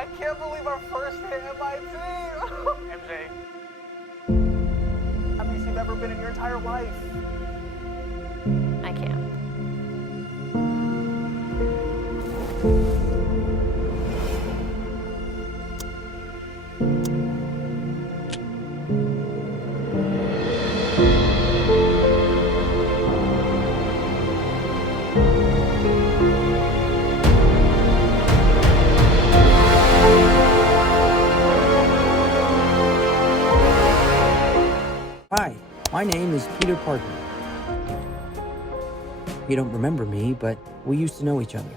I can't believe our first hit MIT. MJ, happiest you've ever been in your entire life. I can't. Hi, my name is Peter Parker. You don't remember me, but we used to know each other.